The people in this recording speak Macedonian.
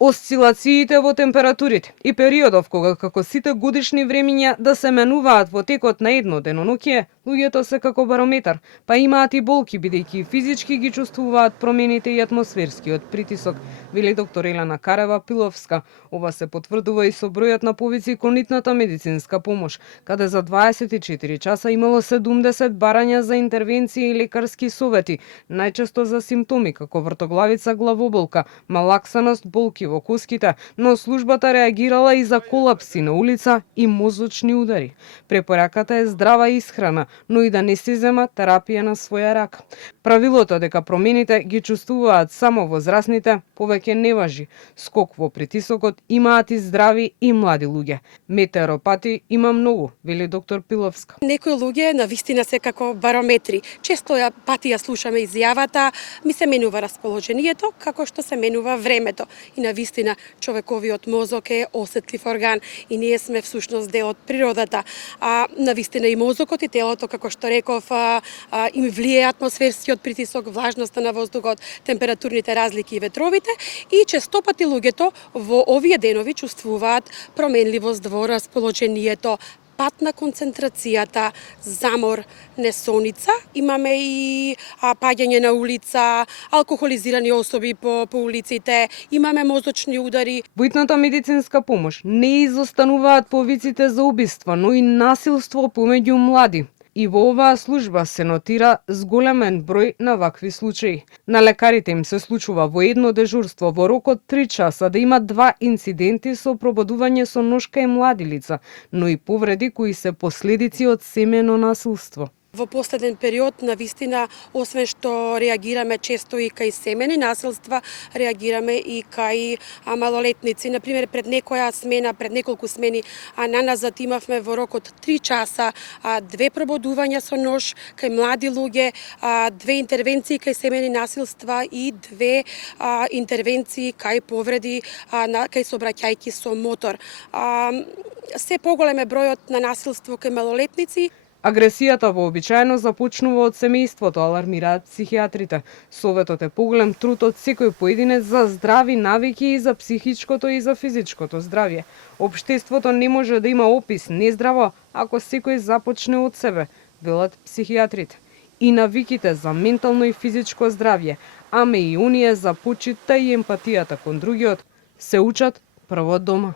Осцилациите во температурите и периодов кога како сите годишни времиња да се менуваат во текот на едно деноноќие, луѓето се како барометар, па имаат и болки бидејќи физички ги чувствуваат промените и атмосферскиот притисок, вели доктор Елена Карева-Пиловска. Ова се потврдува и со бројот на повици кон итната медицинска помош, каде за 24 часа имало 70 барања за интервенции и лекарски совети, најчесто за симптоми како вртоглавица, главоболка, малаксаност, болки во коските, но службата реагирала и за колапси на улица и мозочни удари. Препораката е здрава исхрана, но и да не се зема терапија на своја рака. Правилото дека промените ги чувствуваат само возрастните повеќе не важи. Скок во притисокот имаат и здрави и млади луѓе. Метеоропати има многу, вели доктор Пиловска. Некои луѓе навистина се како барометри. Често пати ја слушаме изјавата, ми се менува расположението, како што се менува времето. И навистина човековиот мозок е осетлив орган и ние сме всушност дел од природата. Навистина и мозокот и телото, како што реков, им влие атмосферскиот притисок, влажноста на воздухот, температурните разлики и ветровите, и честопати луѓето во овие денови чувствуваат променливост во расположението, пат на концентрацијата, замор, несоница. Имаме и паѓање на улица, алкохолизирани особи по улиците, имаме мозочни удари. Во итната медицинска помош не изостануваат повиците за убиства, но и насилство помеѓу млади. И во оваа служба се нотира зголемен број на вакви случаи. На лекарите им се случува во едно дежурство во рок од 3 часа да има 2 инциденти со прободување со ношка и млади лица, но и повреди кои се последици од семејно насилство. Во последен период, навистина, освен што реагираме често и кај семени насилства, реагираме и кај малолетници. Например, пред некоја смена, пред неколку смени, наназад имавме во рок од 3 часа 2 прободувања со нож кај млади луѓе, 2 интервенции кај семени насилства и 2 интервенции кај повреди кај сообраќајки со мотор. Се поголем е бројот на насилство кај малолетници. Агресијата вообичаено започнува од семејството, алармираат психијатрите. Советот е поголем труд од секој поединец за здрави навики и за психичкото и за физичкото здравје. Општеството не може да има опис нездраво ако секој започне од себе, велат психијатрите. И навиките за ментално и физичко здравје, аме и оние за почитта и емпатијата кон другиот, се учат прво дома.